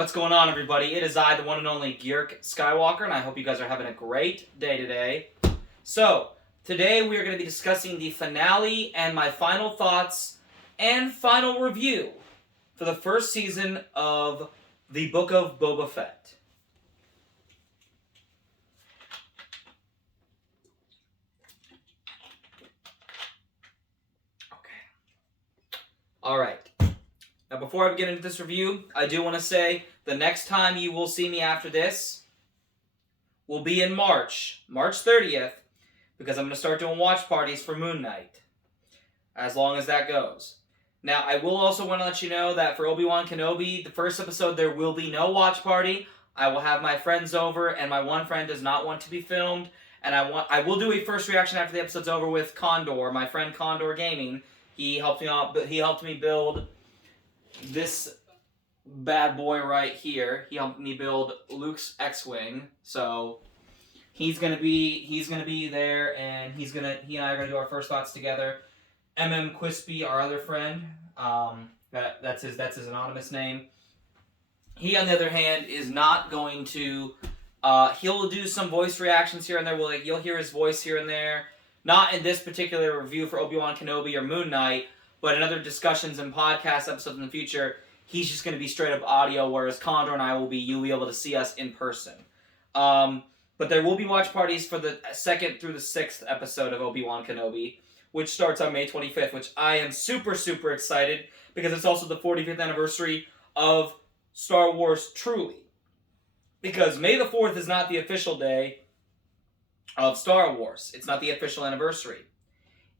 What's going on, everybody? It is I, the one and only Geark Skywalker, and I hope you guys are having a great day today. So, today we are going to be discussing the finale and my final thoughts and final review for the first season of the Book of Boba Fett. Okay. Alright. Now, before I begin into this review, I do want to say the next time you will see me after this will be in March 30th, because I'm going to start doing watch parties for Moon Knight, as long as that goes. Now, I will also want to let you know that for Obi-Wan Kenobi, the first episode, there will be no watch party. I will have my friends over, and my one friend does not want to be filmed, and I will do a first reaction after the episode's over with Condor, my friend Condor Gaming. He helped me out, but he helped me build this bad boy right here. He helped me build Luke's X-Wing, so he's gonna be there, and he and I are gonna do our first thoughts together. Quispy, our other friend, that's his anonymous name. He, on the other hand, is not going to. He'll do some voice reactions here and there. You'll hear his voice here and there. Not in this particular review for Obi-Wan Kenobi or Moon Knight, but in other discussions and podcast episodes in the future, he's just going to be straight up audio, whereas Condor and I you'll be able to see us in person. But there will be watch parties for the 2nd through the 6th episode of Obi-Wan Kenobi, which starts on May 25th, which I am super, super excited, because it's also the 45th anniversary of Star Wars truly. Because May the 4th is not the official day of Star Wars. It's not the official anniversary.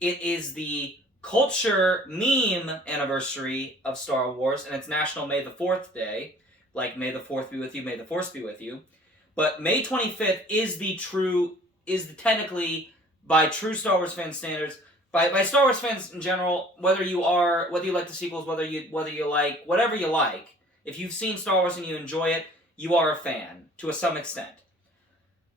It is the culture meme anniversary of Star Wars, and it's National May the 4th Day. Like, may the 4th be with you, may the Force be with you. But May 25th is technically, by true Star Wars fan standards, by Star Wars fans in general, whether you like the sequels, whether you like whatever you like, if you've seen Star Wars and you enjoy it, you are a fan to some extent.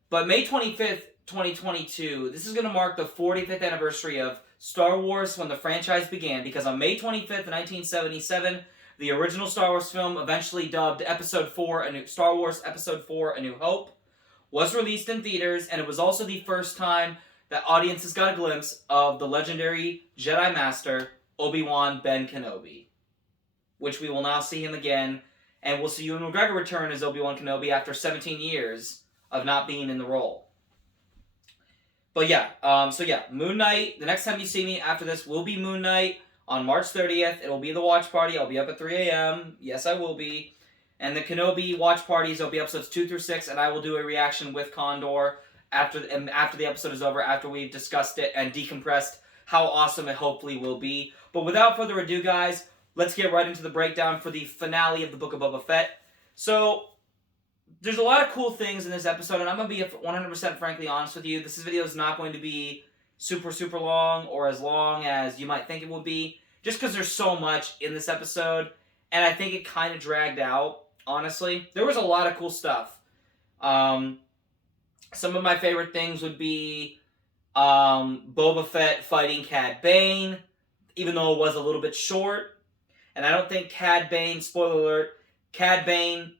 But May 25th, 2022, this is going to mark the 45th anniversary of Star Wars when the franchise began, because on May 25th, 1977, the original Star Wars film, eventually dubbed Star Wars Episode 4: A New Hope, was released in theaters, and it was also the first time that audiences got a glimpse of the legendary Jedi Master, Obi-Wan Ben Kenobi, which we will now see him again, and we'll see Ewan McGregor return as Obi-Wan Kenobi after 17 years of not being in the role. But Moon Knight, the next time you see me after this will be Moon Knight on March 30th. It'll be the watch party. I'll be up at 3 a.m. Yes, I will be. And the Kenobi watch parties will be episodes 2 through 6, and I will do a reaction with Condor after the episode is over, after we've discussed it and decompressed how awesome it hopefully will be. But without further ado, guys, let's get right into the breakdown for the finale of the Book of Boba Fett. So, there's a lot of cool things in this episode, and I'm going to be 100% frankly honest with you. This video is not going to be super, super long or as long as you might think it would be, just because there's so much in this episode, and I think it kind of dragged out, honestly. There was a lot of cool stuff. Some of my favorite things would be Boba Fett fighting Cad Bane, even though it was a little bit short. And I don't think Cad Bane, spoiler alert, Cad Bane,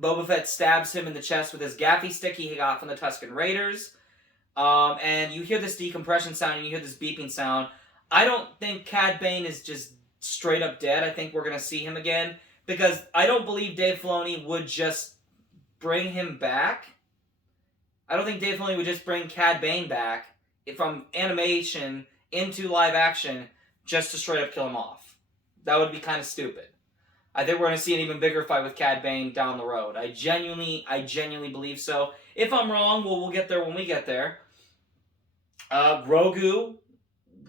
Boba Fett stabs him in the chest with his gaffy stick he got from the Tusken Raiders. And you hear this decompression sound and you hear this beeping sound. I don't think Cad Bane is just straight up dead. I think we're going to see him again, because I don't believe Dave Filoni would just bring him back. I don't think Dave Filoni would just bring Cad Bane back from animation into live action just to straight up kill him off. That would be kind of stupid. I think we're going to see an even bigger fight with Cad Bane down the road. I genuinely believe so. If I'm wrong, we'll get there when we get there. Grogu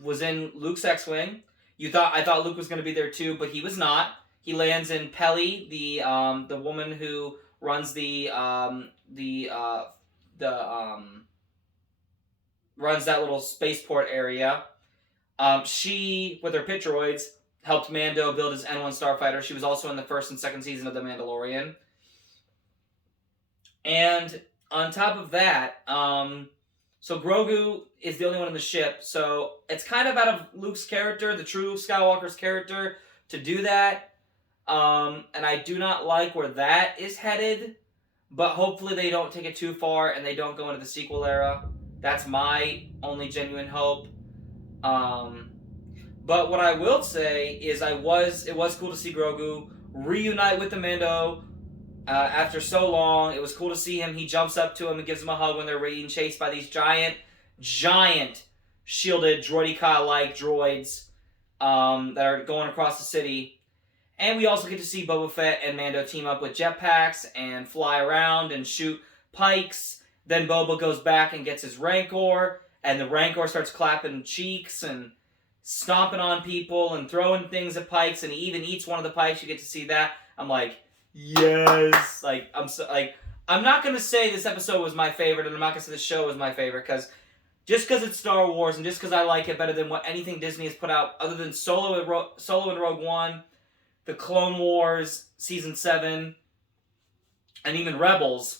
was in Luke's X-Wing. I thought Luke was going to be there too, but he was not. He lands in Peli, the woman who runs runs that little spaceport area. She, with her pit droids, helped Mando build his N1 starfighter. She was also in the 1st and 2nd season of The Mandalorian. And on top of that, so Grogu is the only one in the ship, so it's kind of out of Luke's character, the true Skywalker's character, to do that. And I do not like where that is headed, but hopefully they don't take it too far and they don't go into the sequel era. That's my only genuine hope. But what I will say is it was cool to see Grogu reunite with the Mando after so long. It was cool to see him. He jumps up to him and gives him a hug when they're being chased by these giant shielded droideka-like droids that are going across the city. And we also get to see Boba Fett and Mando team up with jetpacks and fly around and shoot pikes. Then Boba goes back and gets his Rancor, and the Rancor starts clapping cheeks and stomping on people and throwing things at pikes, and he even eats one of the pikes. You get to see that. I'm like, yes! I'm not gonna say this episode was my favorite, and I'm not gonna say the show was my favorite, because just because it's Star Wars, and just because I like it better than what anything Disney has put out, other than Solo and Rogue One, the Clone Wars Season 7, and even Rebels,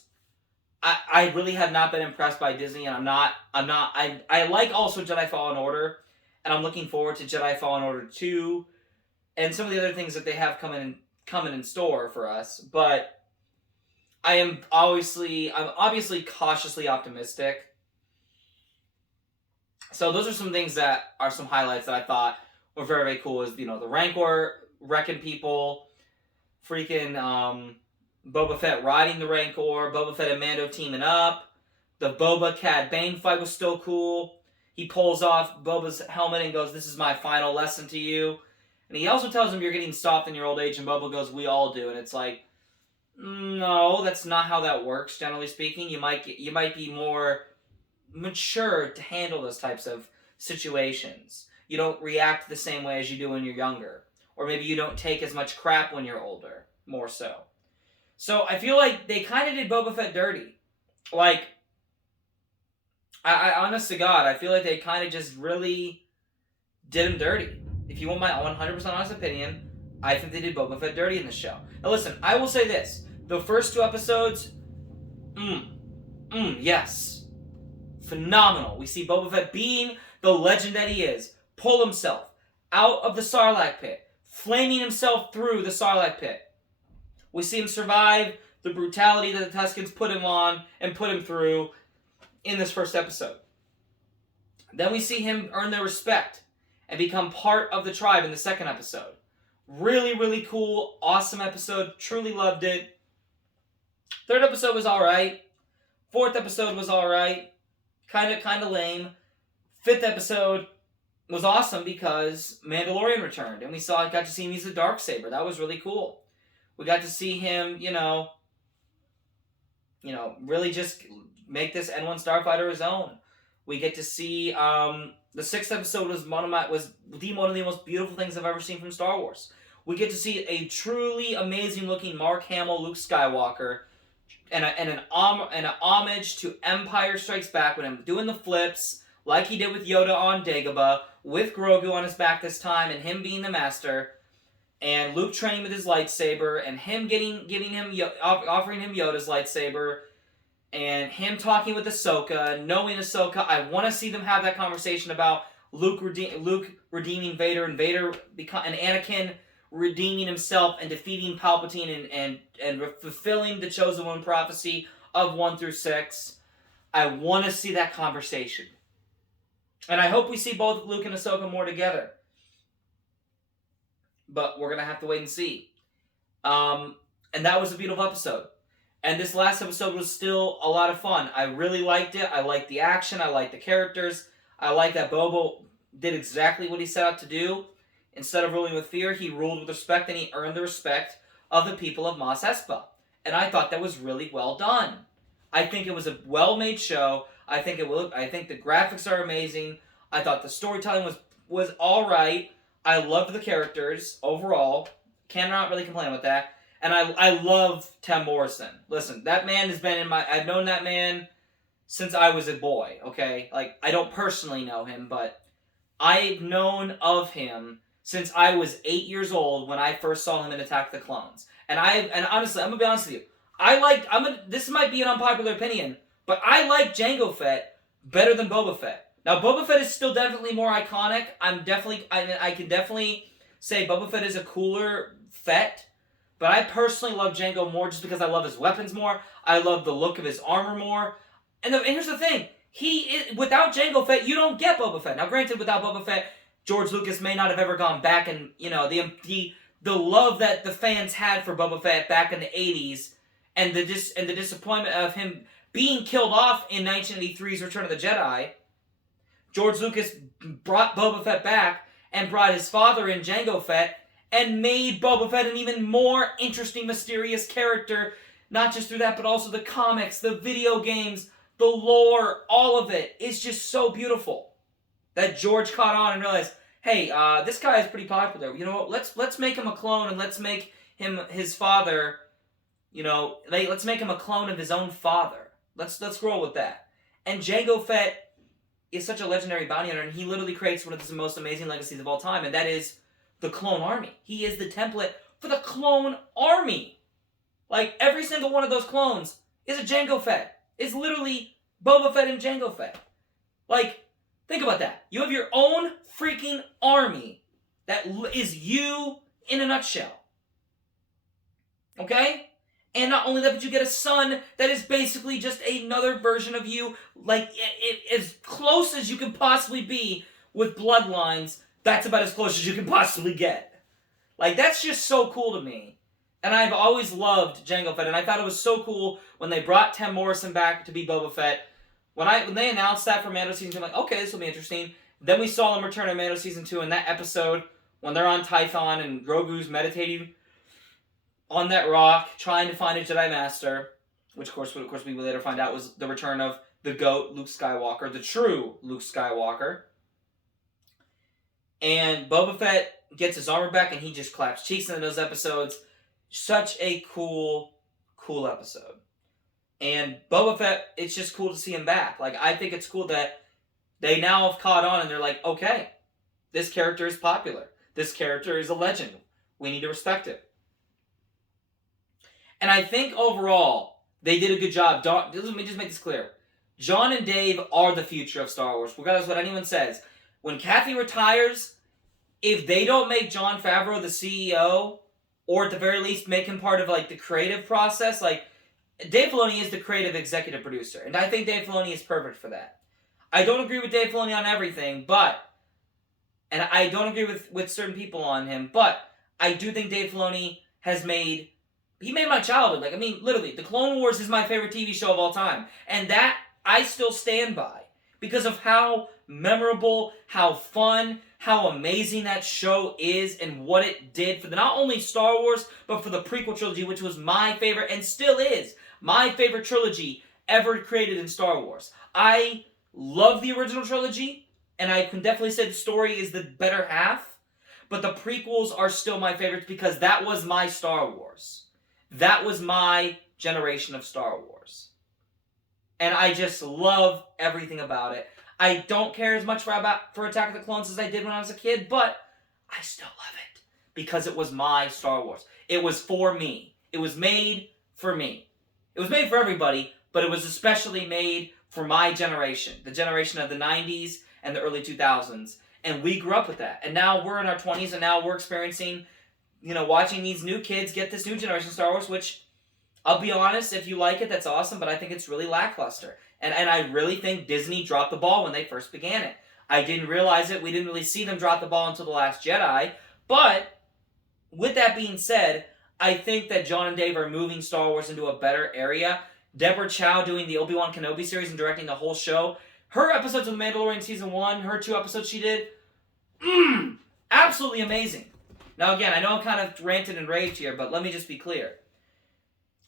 I really have not been impressed by Disney, and I like also Jedi Fallen Order, and I'm looking forward to Jedi Fallen Order 2, and some of the other things that they have coming in store for us, but I'm obviously cautiously optimistic. So those are some things that are some highlights that I thought were very, very cool. Is, the Rancor wrecking people, freaking Boba Fett riding the Rancor, Boba Fett and Mando teaming up. The Boba Cad Bane fight was still cool. He pulls off Boba's helmet and goes, "This is my final lesson to you." And he also tells him, "You're getting soft in your old age," and Boba goes, "We all do." And it's like, no, that's not how that works, generally speaking. You might be more mature to handle those types of situations. You don't react the same way as you do when you're younger. Or maybe you don't take as much crap when you're older, more so. So I feel like they kind of did Boba Fett dirty. Like, I honest to God, I feel like they kind of just really did him dirty. If you want my 100% honest opinion, I think they did Boba Fett dirty in the show. Now listen, I will say this. The first 2 episodes, yes. Phenomenal. We see Boba Fett being the legend that he is, pull himself out of the Sarlacc pit, flaming himself through the Sarlacc pit. We see him survive the brutality that the Tuskens put him on and put him through in this first episode. Then we see him earn their respect and become part of the tribe in the second episode. Really, really cool, awesome episode. Truly loved it. Third episode was alright. Fourth episode was alright. Kind of lame. Fifth episode was awesome because Mandalorian returned, and we got to see him use the Darksaber. That was really cool. We got to see him, really just make this N1 Starfighter his own. We get to see the sixth episode was one of the most beautiful things I've ever seen from Star Wars. We get to see a truly amazing looking Mark Hamill Luke Skywalker, and an homage to Empire Strikes Back with him doing the flips like he did with Yoda on Dagobah, with Grogu on his back this time, and him being the master, and Luke training with his lightsaber, and him offering him Yoda's lightsaber, and him talking with Ahsoka, knowing Ahsoka. I want to see them have that conversation about Luke redeeming Vader, and Anakin redeeming himself and defeating Palpatine and fulfilling the Chosen One prophecy of 1 through 6. I want to see that conversation. And I hope we see both Luke and Ahsoka more together. But we're going to have to wait and see. And that was a beautiful episode. And this last episode was still a lot of fun. I really liked it. I liked the action. I liked the characters. I liked that Boba did exactly what he set out to do. Instead of ruling with fear, he ruled with respect, and he earned the respect of the people of Mos Espa. And I thought that was really well done. I think it was a well-made show. I think the graphics are amazing. I thought the storytelling was all right. I loved the characters overall. Cannot really complain about that. And I love Tim Morrison. Listen, that man has been I've known that man since I was a boy, okay? Like, I don't personally know him, but I've known of him since I was 8 years old when I first saw him in Attack the Clones. And honestly, I'm gonna be honest with you. This might be an unpopular opinion, but I like Jango Fett better than Boba Fett. Now, Boba Fett is still definitely more iconic. I can definitely say Boba Fett is a cooler Fett But I personally love Jango more just because I love his weapons more. I love the look of his armor more. And here's the thing. Without Jango Fett, you don't get Boba Fett. Now, granted, without Boba Fett, George Lucas may not have ever gone back and, the love that the fans had for Boba Fett back in the 80s and the disappointment of him being killed off in 1983's Return of the Jedi, George Lucas brought Boba Fett back and brought his father in, Jango Fett, and made Boba Fett an even more interesting, mysterious character, not just through that, but also the comics, the video games, the lore, all of it is just so beautiful that George caught on and realized, hey, this guy is pretty popular. You know what? Let's make him a clone and let's make him his father. Let's make him a clone of his own father. Let's roll with that. And Jango Fett is such a legendary bounty hunter, and he literally creates one of the most amazing legacies of all time, and that is the clone army. He is the template for the clone army. Like, every single one of those clones is a Jango Fett. It's literally Boba Fett and Jango Fett. Like, think about that. You have your own freaking army that is you in a nutshell. Okay? And not only that, but you get a son that is basically just another version of you. Like, as close as you can possibly be with bloodlines, that's about as close as you can possibly get. Like, that's just so cool to me. And I've always loved Jango Fett, and I thought it was so cool when they brought Tim Morrison back to be Boba Fett. When they announced that for Mando Season 2, I'm like, okay, this will be interesting. Then we saw them return in Mando Season 2 in that episode when they're on Tython and Grogu's meditating on that rock, trying to find a Jedi Master, which of course we will later find out was the return of the GOAT, Luke Skywalker, the true Luke Skywalker. And Boba Fett gets his armor back and he just claps cheeks in those episodes. Such a cool episode. And Boba Fett, it's just cool to see him back. Like, I think it's cool that they now have caught on and they're like, okay, this character is popular. This character is a legend. We need to respect it. And I think overall, they did a good job. Let me just make this clear. John and Dave are the future of Star Wars, regardless of what anyone says. When Kathy retires, if they don't make Jon Favreau the CEO, or at the very least make him part of like the creative process, like Dave Filoni is the creative executive producer, and I think Dave Filoni is perfect for that. I don't agree with Dave Filoni on everything, and I don't agree with certain people on him, but I do think Dave Filoni made my childhood. Like, I mean, literally, The Clone Wars is my favorite TV show of all time, and that I still stand by because of how memorable, how fun, how amazing that show is, and what it did for not only Star Wars, but for the prequel trilogy, which was my favorite, and still is, my favorite trilogy ever created in Star Wars. I love the original trilogy, and I can definitely say the story is the better half, but the prequels are still my favorites because that was my Star Wars. That was my generation of Star Wars. And I just love everything about it. I don't care as much for Attack of the Clones as I did when I was a kid, but I still love it because it was my Star Wars. It was for me. It was made for me. It was made for everybody, but it was especially made for my generation, the generation of the 90s and the early 2000s. And we grew up with that. And now we're in our 20s, and now we're experiencing, watching these new kids get this new generation of Star Wars, which, I'll be honest, if you like it, that's awesome, but I think it's really lackluster. And I really think Disney dropped the ball when they first began it. I didn't realize it. We didn't really see them drop the ball until The Last Jedi. But, with that being said, I think that John and Dave are moving Star Wars into a better area. Deborah Chow doing the Obi-Wan Kenobi series and directing the whole show. Her episodes of The Mandalorian Season 1, her 2 episodes she did, absolutely amazing. Now again, I know I'm kind of ranted and raved here, but let me just be clear.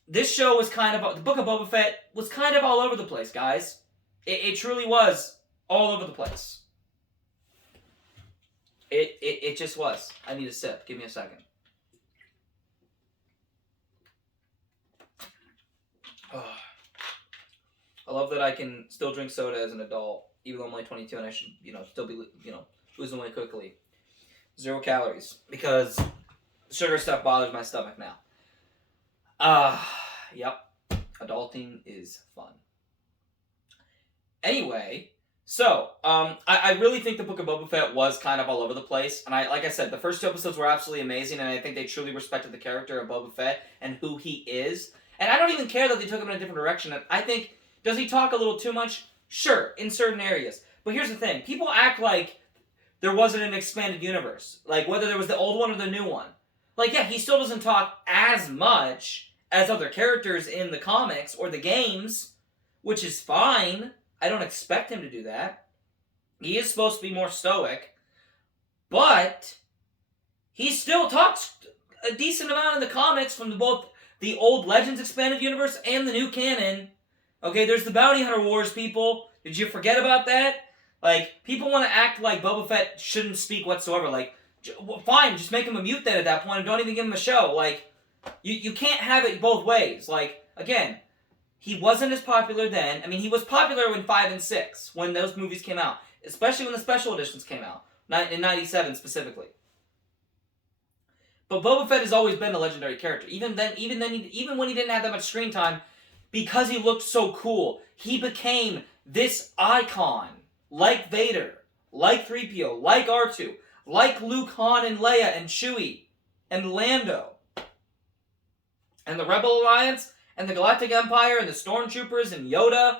This show was kind of, the Book of Boba Fett was kind of all over the place, guys. It truly was all over the place. It just was. I need a sip. Give me a second. Oh. I love that I can still drink soda as an adult, even though I'm only 22 and I should, still be, losing weight quickly. 0 calories. Because sugar stuff bothers my stomach now. Yep. Adulting is fun. Anyway, So, I really think the Book of Boba Fett was kind of all over the place, and like I said, the first 2 episodes were absolutely amazing, and I think they truly respected the character of Boba Fett and who he is. And I don't even care that they took him in a different direction. I think, does he talk a little too much? Sure, in certain areas. But here's the thing. People act like there wasn't an expanded universe. Like, whether there was the old one or the new one. Like, yeah, he still doesn't talk as much as other characters in the comics or the games, which is fine. I don't expect him to do that. He is supposed to be more stoic. But he still talks a decent amount in the comics from both the old Legends expanded universe and the new canon. Okay, there's the Bounty Hunter Wars, people. Did you forget about that? Like, people want to act like Boba Fett shouldn't speak whatsoever. Like, fine, just make him a mute then at that point and don't even give him a show. Like, you can't have it both ways. Like, again, he wasn't as popular then. I mean, he was popular in 5 and 6 when those movies came out. Especially when the special editions came out. In 97 specifically. But Boba Fett has always been a legendary character. Even when he didn't have that much screen time, because he looked so cool, he became this icon. Like Vader, like 3PO, like R2, like Luke, Han, and Leia, and Chewie, and Lando. And the Rebel Alliance, and the Galactic Empire, and the Stormtroopers, and Yoda.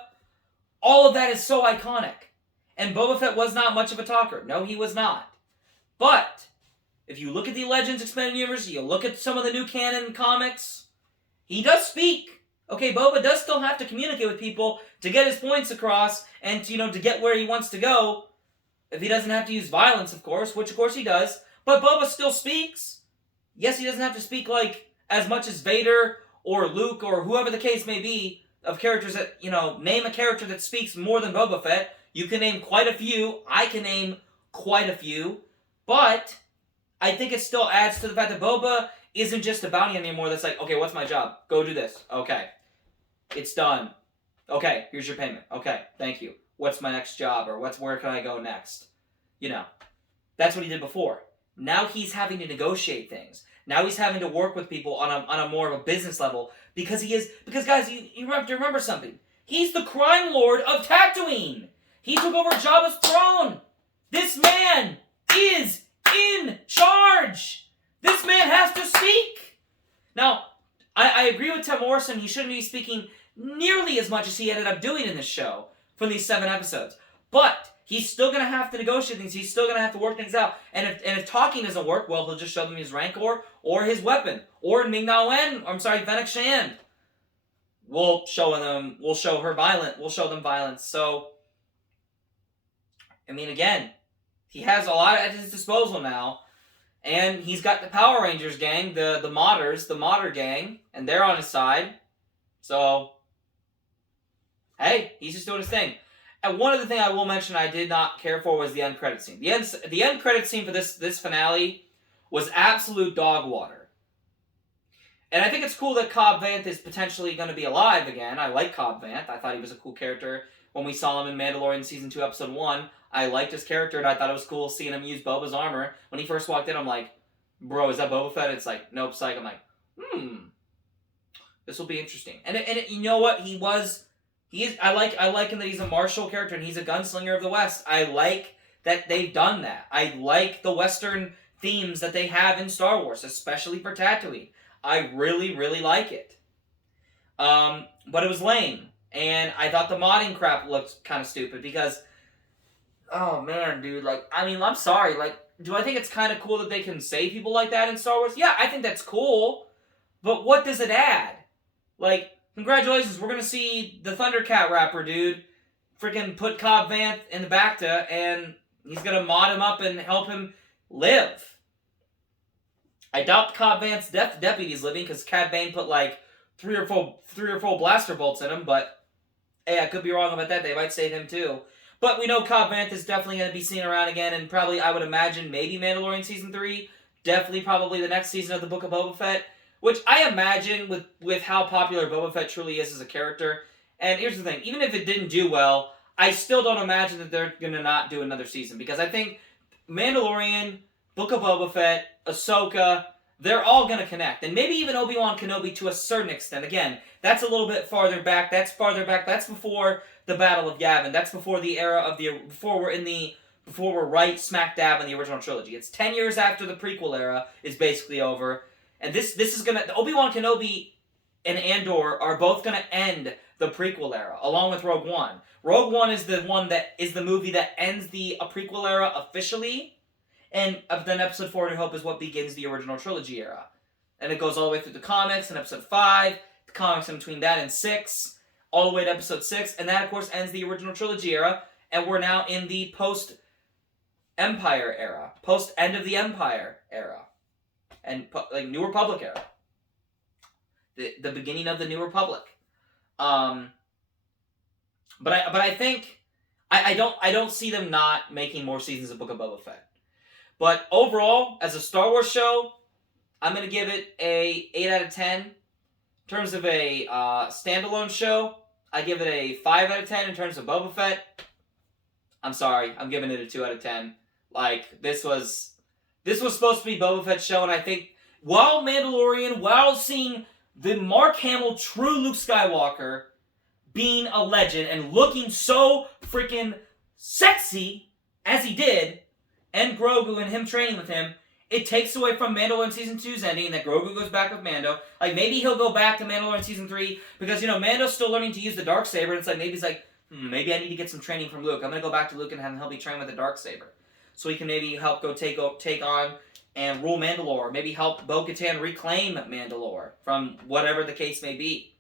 All of that is so iconic. And Boba Fett was not much of a talker. No, he was not. But, if you look at the Legends Expanded Universe, you look at some of the new canon comics, he does speak. Okay, Boba does still have to communicate with people to get his points across and, to get where he wants to go. If he doesn't have to use violence, of course, which of course he does. But Boba still speaks. Yes, he doesn't have to speak, like, as much as Vader or Luke or whoever the case may be of characters that, name a character that speaks more than Boba Fett. You can name quite a few. I can name quite a few. But I think it still adds to the fact that Boba isn't just a bounty anymore that's like, okay, what's my job? Go do this. Okay. It's done. Okay, here's your payment. Okay, thank you. What's my next job? Or where can I go next? That's what he did before. Now he's having to negotiate things. Now he's having to work with people on a more of a business level because guys, you have to remember something. He's the crime lord of Tatooine. He took over Jabba's throne. This man is in charge. This man has to speak. Now, I agree with Tim Morrison. He shouldn't be speaking nearly as much as he ended up doing in this show for these 7 episodes. But he's still going to have to negotiate things. He's still going to have to work things out. And if talking doesn't work, well, he'll just show them his Rancor or his weapon. Or Fennec Shand. We'll show them violence. So, I mean, again, he has a lot at his disposal now. And he's got the Power Rangers gang, the modder gang, and they're on his side. So, hey, he's just doing his thing. And one other thing I will mention I did not care for was the end credit scene. The end credit scene for this finale was absolute dog water. And I think it's cool that Cobb Vanth is potentially going to be alive again. I like Cobb Vanth. I thought he was a cool character when we saw him in Mandalorian Season 2, Episode 1. I liked his character, and I thought it was cool seeing him use Boba's armor. When he first walked in, I'm like, bro, is that Boba Fett? It's like, nope, psych. I'm like, this will be interesting. And you know what? I like him that he's a martial character, and he's a gunslinger of the West. I like that they've done that. I like the Western themes that they have in Star Wars, especially for Tatooine. I really, really like it. But it was lame. And I thought the modding crap looked kind of stupid because... Oh, man, dude, I'm sorry, do I think it's kind of cool that they can say people like that in Star Wars? Yeah, I think that's cool, but what does it add? Congratulations, we're gonna see the Thundercat rapper, dude, freaking put Cobb Vanth in the Bacta, and he's gonna mod him up and help him live. I doubt Cobb Vanth's deputy's living, because Cad Bane put, 3 or 4 blaster bolts in him, but, hey, I could be wrong about that, they might save him, too. But we know Cobb Vanth is definitely going to be seen around again, and probably, I would imagine, maybe Mandalorian Season 3, definitely probably the next season of the Book of Boba Fett, which I imagine, with how popular Boba Fett truly is as a character, and here's the thing, even if it didn't do well, I still don't imagine that they're going to not do another season, because I think Mandalorian, Book of Boba Fett, Ahsoka, they're all going to connect. And maybe even Obi-Wan Kenobi to a certain extent. Again, that's a little bit farther back. That's farther back. That's before the Battle of Yavin. That's before the era of the... Before we're right smack dab in the original trilogy. It's 10 years after the prequel era is basically over. And this is going to... Obi-Wan Kenobi and Andor are both going to end the prequel era, along with Rogue One. Rogue One is the movie that ends the prequel era officially. And then Episode 4, New Hope, is what begins the original trilogy era. And it goes all the way through the comics in Episode 5, the comics in between that and 6, all the way to Episode 6, and that, of course, ends the original trilogy era, and we're now in the post-Empire era, post-End of the Empire era, and, New Republic era. The beginning of the New Republic. But I think... I don't see them not making more seasons of Book of Boba Fett. But overall, as a Star Wars show, I'm going to give it a 8 out of 10. In terms of a standalone show, I give it a 5 out of 10. In terms of Boba Fett, I'm sorry, I'm giving it a 2 out of 10. This was supposed to be Boba Fett's show, and I think while seeing the Mark Hamill true Luke Skywalker being a legend and looking so freaking sexy as he did, and Grogu and him training with him, it takes away from Mandalorian Season 2's ending that Grogu goes back with Mando. Maybe he'll go back to Mandalorian Season 3, because, Mando's still learning to use the Darksaber, and it's maybe he's maybe I need to get some training from Luke. I'm going to go back to Luke and have him help me train with the Darksaber. So he can maybe help go take on and rule Mandalore. Maybe help Bo-Katan reclaim Mandalore from whatever the case may be.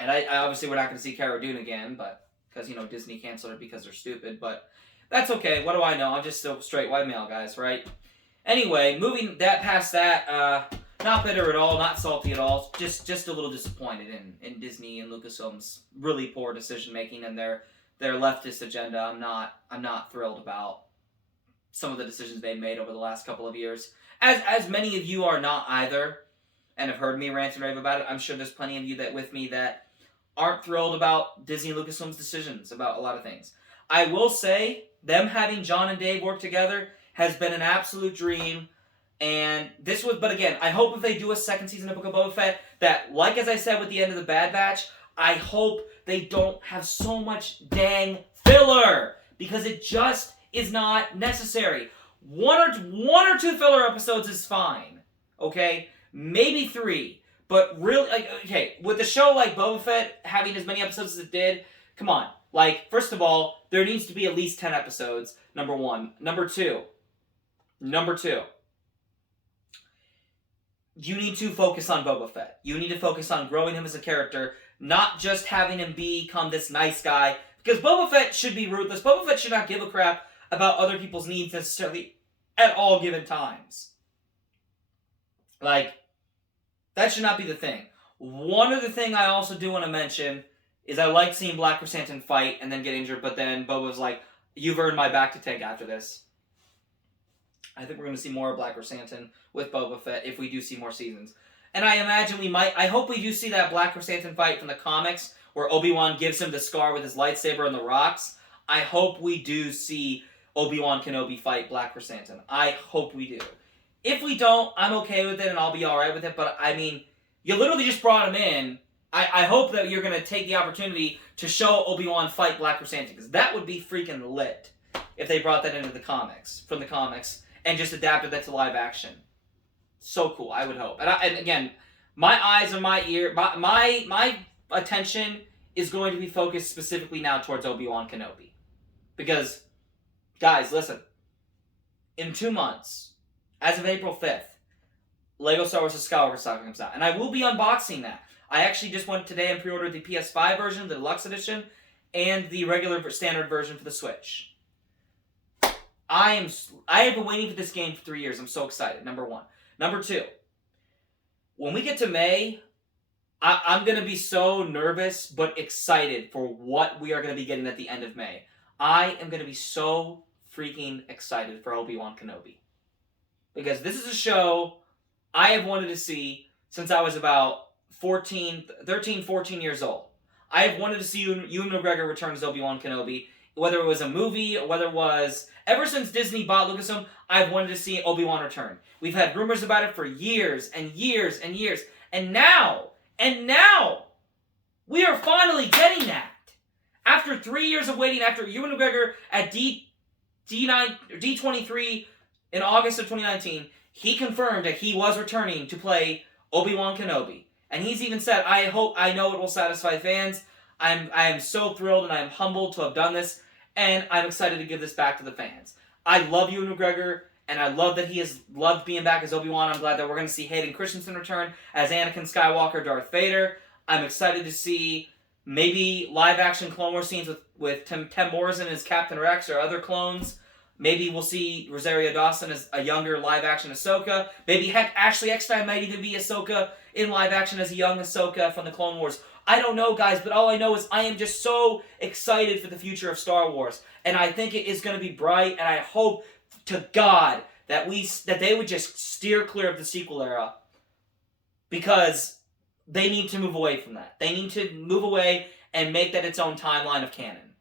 And I obviously we're not going to see Cara Dune again, but because, Disney canceled her because they're stupid, but... That's okay. What do I know? I'm just a straight white male, guys, right? Anyway, moving past that, not bitter at all, not salty at all. Just a little disappointed in Disney and Lucasfilm's really poor decision making and their leftist agenda. I'm not thrilled about some of the decisions they've made over the last couple of years. As many of you are not either, and have heard me rant and rave about it. I'm sure there's plenty of you with me that aren't thrilled about Disney and Lucasfilm's decisions about a lot of things. I will say, them having John and Dave work together has been an absolute dream. But again, I hope if they do a second season of Book of Boba Fett, that, as I said with the end of the Bad Batch, I hope they don't have so much dang filler, because it just is not necessary. One or two filler episodes is fine, okay? Maybe 3, but really, with a show like Boba Fett having as many episodes as it did, come on. First of all, there needs to be at least 10 episodes, number one. Number two, you need to focus on Boba Fett. You need to focus on growing him as a character, not just having him become this nice guy, because Boba Fett should be ruthless. Boba Fett should not give a crap about other people's needs necessarily at all given times. That should not be the thing. One other thing I also do want to mention is I like seeing Black Chrysanthemum fight and then get injured, but then Boba's you've earned my back to tank after this. I think we're going to see more of Black Chrysanthemum with Boba Fett if we do see more seasons. And I imagine I hope we do see that Black Chrysanthemum fight from the comics where Obi-Wan gives him the scar with his lightsaber on the rocks. I hope we do see Obi-Wan Kenobi fight Black Chrysanthemum. I hope we do. If we don't, I'm okay with it and I'll be alright with it, but you literally just brought him in. I hope that you're going to take the opportunity to show Obi-Wan fight Black Chrysanthemum, because that would be freaking lit if they brought that into the comics, from the comics, and just adapted that to live action. So cool, I would hope. And again, my eyes and my ear, my attention is going to be focused specifically now towards Obi-Wan Kenobi. Because, guys, listen, in 2 months, as of April 5th, LEGO Star Wars: The Skywalker Saga comes out, and I will be unboxing that. I actually just went today and pre-ordered the PS5 version, the deluxe edition, and the regular standard version for the Switch. I have been waiting for this game for 3 years. I'm so excited, number one. Number two, when we get to May, I'm going to be so nervous but excited for what we are going to be getting at the end of May. I am going to be so freaking excited for Obi-Wan Kenobi. Because this is a show I have wanted to see since I was about 13, 14 years old. I have wanted to see Ewan McGregor return as Obi-Wan Kenobi whether it was a movie or whether it was... Ever since Disney bought Lucasfilm, I've wanted to see Obi-Wan return. We've had rumors about it for years and years and years. And now, we are finally getting that. After 3 years of waiting, after Ewan McGregor at D23 in August of 2019, he confirmed that he was returning to play Obi-Wan Kenobi. And he's even said, I know it will satisfy fans. I am so thrilled and I am humbled to have done this. And I'm excited to give this back to the fans. I love Ewan McGregor, and I love that he has loved being back as Obi-Wan. I'm glad that we're going to see Hayden Christensen return as Anakin Skywalker, Darth Vader. I'm excited to see maybe live-action Clone Wars scenes with Tim Morrison as Captain Rex or other clones. Maybe we'll see Rosario Dawson as a younger live-action Ahsoka. Maybe, heck, Ashley Eckstein might even be Ahsoka in live-action as a young Ahsoka from the Clone Wars. I don't know, guys, but all I know is I am just so excited for the future of Star Wars. And I think it is going to be bright, and I hope to God that they would just steer clear of the sequel era. Because they need to move away from that. They need to move away and make that its own timeline of canon.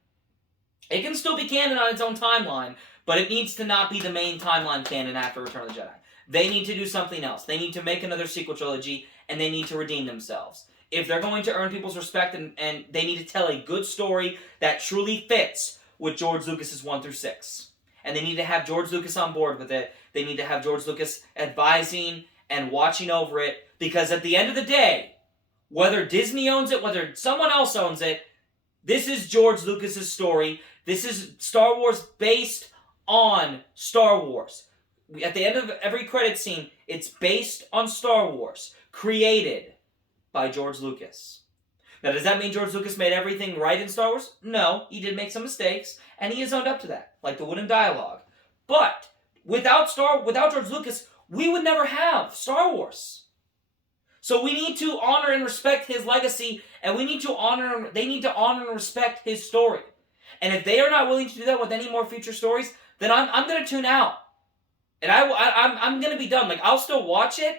It can still be canon on its own timeline, but it needs to not be the main timeline canon after Return of the Jedi. They need to do something else. They need to make another sequel trilogy, and they need to redeem themselves. If they're going to earn people's respect, and they need to tell a good story that truly fits with George Lucas's 1 through 6. And they need to have George Lucas on board with it. They need to have George Lucas advising and watching over it. Because at the end of the day, whether Disney owns it, whether someone else owns it, this is George Lucas's story. This is Star Wars based on Star Wars. At the end of every credit scene, it's based on Star Wars. Created by George Lucas. Now, does that mean George Lucas made everything right in Star Wars? No, he did make some mistakes, and he has owned up to that, like the wooden dialogue. But without George Lucas, we would never have Star Wars. So we need to honor and respect his legacy, and they need to honor and respect his story. And if they are not willing to do that with any more future stories, then I'm going to tune out. And I'm going to be done. Like, I'll still watch it,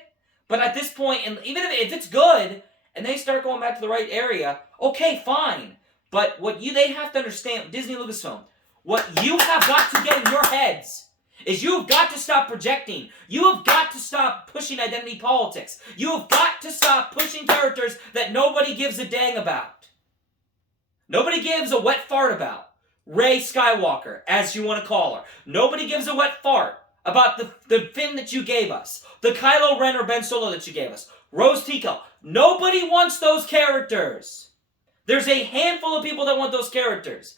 but at this point, and even if it's good, and they start going back to the right area, okay, fine. But they have to understand, Disney Lucasfilm, what you have got to get in your heads is you have got to stop projecting. You have got to stop pushing identity politics. You have got to stop pushing characters that nobody gives a dang about. Nobody gives a wet fart about. Rey Skywalker, as you want to call her. Nobody gives a wet fart about the Finn that you gave us. The Kylo Ren or Ben Solo that you gave us. Rose Tico. Nobody wants those characters. There's a handful of people that want those characters.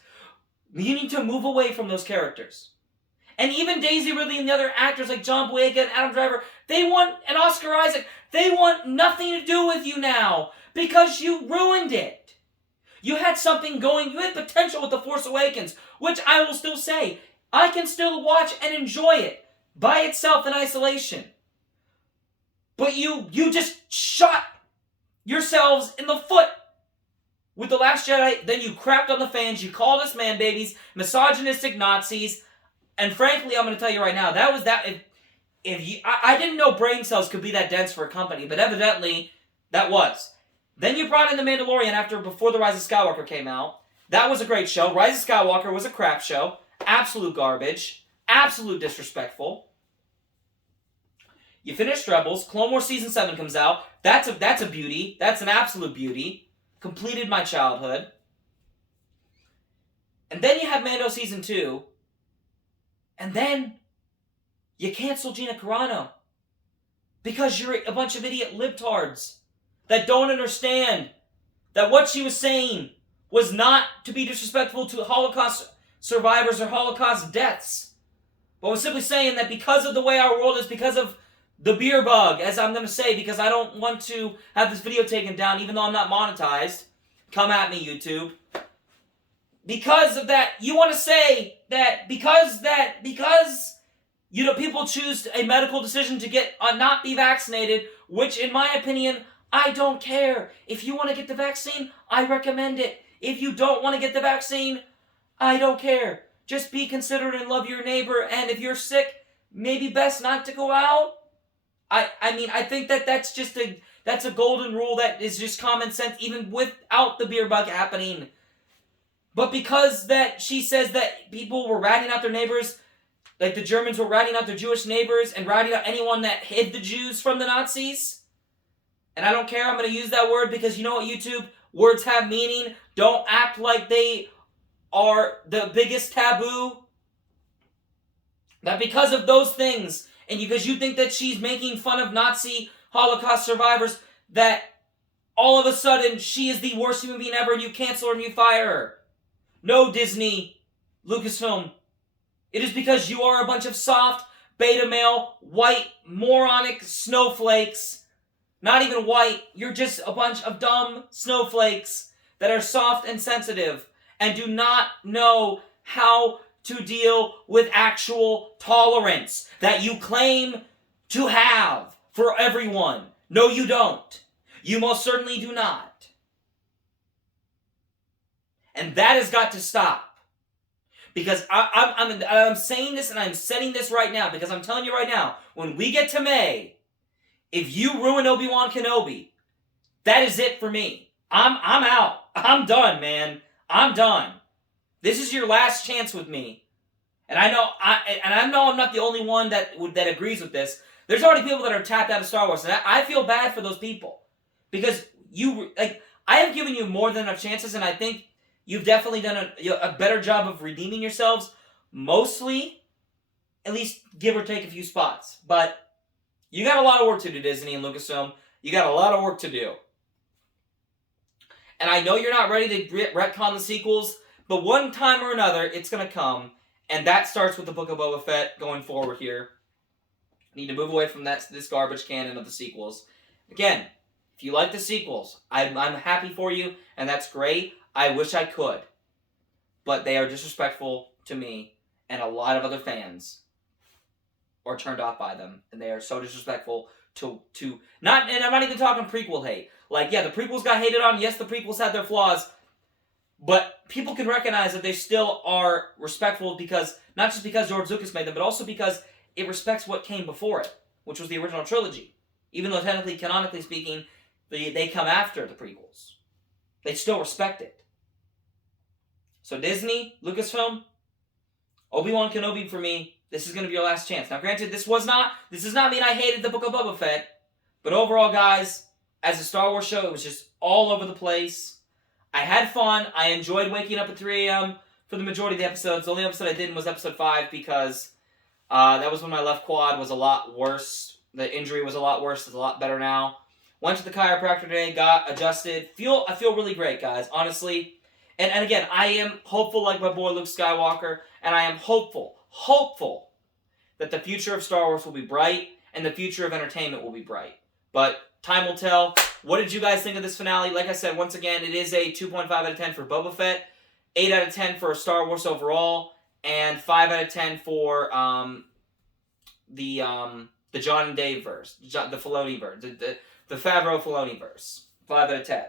You need to move away from those characters. And even Daisy Ridley and the other actors like John Boyega and Adam Driver, and Oscar Isaac, they want nothing to do with you now because you ruined it. You had something going, you had potential with The Force Awakens, which I will still say, I can still watch and enjoy it by itself in isolation. But you just shot yourselves in the foot with The Last Jedi, then you crapped on the fans, you called us man babies, misogynistic Nazis, and frankly, I'm going to tell you right now, that was that. I didn't know brain cells could be that dense for a company, but evidently that was. Then you brought in The Mandalorian before The Rise of Skywalker came out. That was a great show. Rise of Skywalker was a crap show. Absolute garbage. Absolute disrespectful. You finished Rebels. Clone Wars Season 7 comes out. That's a beauty. That's an absolute beauty. Completed my childhood. And then you have Mando Season 2. And then you cancel Gina Carano. Because you're a bunch of idiot libtards that don't understand that what she was saying was not to be disrespectful to Holocaust survivors or Holocaust deaths. But was simply saying that because of the way our world is, because of the beer bug, as I'm going to say, because I don't want to have this video taken down, even though I'm not monetized. Come at me, YouTube. Because of that, you want to say that because people choose a medical decision to not be vaccinated, which in my opinion, I don't care. If you want to get the vaccine, I recommend it. If you don't want to get the vaccine, I don't care. Just be considerate and love your neighbor, and if you're sick, maybe best not to go out. I think that's a golden rule that is just common sense, even without the beer bug happening. but because that she says that people were ratting out their neighbors, like the Germans were ratting out their Jewish neighbors and ratting out anyone that hid the Jews from the Nazis. And I don't care, I'm going to use that word because you know what, YouTube? Words have meaning. Don't act like they are the biggest taboo. That because of those things, and because you think that she's making fun of Nazi Holocaust survivors, that all of a sudden she is the worst human being ever and you cancel her and you fire her. No, Disney, Lucasfilm. It is because you are a bunch of soft, beta male, white, moronic snowflakes. Not even white, you're just a bunch of dumb snowflakes that are soft and sensitive and do not know how to deal with actual tolerance that you claim to have for everyone. No, you don't. You most certainly do not. And that has got to stop. Because I'm saying this and I'm setting this right now because I'm telling you right now, when we get to May, if you ruin Obi-Wan Kenobi, that is it for me. I'm out. I'm done, man. I'm done. This is your last chance with me. And I know I'm not the only one that agrees with this. There's already people that are tapped out of Star Wars, and I feel bad for those people. Because I have given you more than enough chances, and I think you've definitely done a better job of redeeming yourselves. Mostly, at least give or take a few spots. But you got a lot of work to do, Disney and Lucasfilm. You got a lot of work to do. And I know you're not ready to retcon the sequels, but one time or another, it's going to come. And that starts with the Book of Boba Fett going forward here. Need to move away from this garbage canon of the sequels. Again, if you like the sequels, I'm happy for you, and that's great. I wish I could. But they are disrespectful to me, and a lot of other fans are turned off by them. And they are so disrespectful to not, and I'm not even talking prequel hate. Like, yeah, the prequels got hated on. Yes, the prequels had their flaws. But people can recognize that they still are respectful because, not just because George Lucas made them, but also because it respects what came before it, which was the original trilogy. Even though technically, canonically speaking, they come after the prequels. They still respect it. So Disney, Lucasfilm, Obi-Wan Kenobi for me, this is going to be your last chance. Now granted, this does not mean I hated the Book of Boba Fett, but overall, guys, as a Star Wars show, it was just all over the place. I had fun. I enjoyed waking up at 3 a.m. for the majority of the episodes. The only episode I didn't was episode 5 because that was when my left quad was a lot worse. The injury was a lot worse. It's a lot better now. Went to the chiropractor today, got adjusted. I feel really great, guys, honestly. And again, I am hopeful like my boy Luke Skywalker, and I am hopeful that the future of Star Wars will be bright, and the future of entertainment will be bright. But time will tell. What did you guys think of this finale? Like I said, once again, it is a 2.5 out of 10 for Boba Fett, 8 out of 10 for Star Wars overall, and 5 out of 10 for the John and Dave verse, the Filoni verse, the Favreau Filoni verse. 5 out of 10.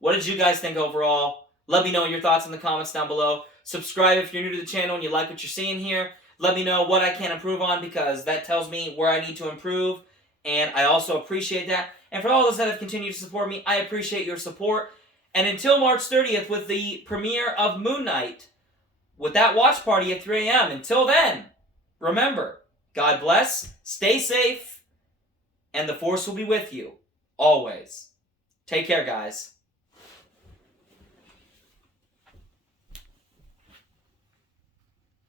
What did you guys think overall? Let me know your thoughts in the comments down below. Subscribe if you're new to the channel and you like what you're seeing here. Let me know what I can improve on because that tells me where I need to improve. And I also appreciate that. And for all those that have continued to support me, I appreciate your support. And until March 30th with the premiere of Moon Knight, with that watch party at 3 a.m., until then, remember, God bless, stay safe, and the Force will be with you, always. Take care, guys.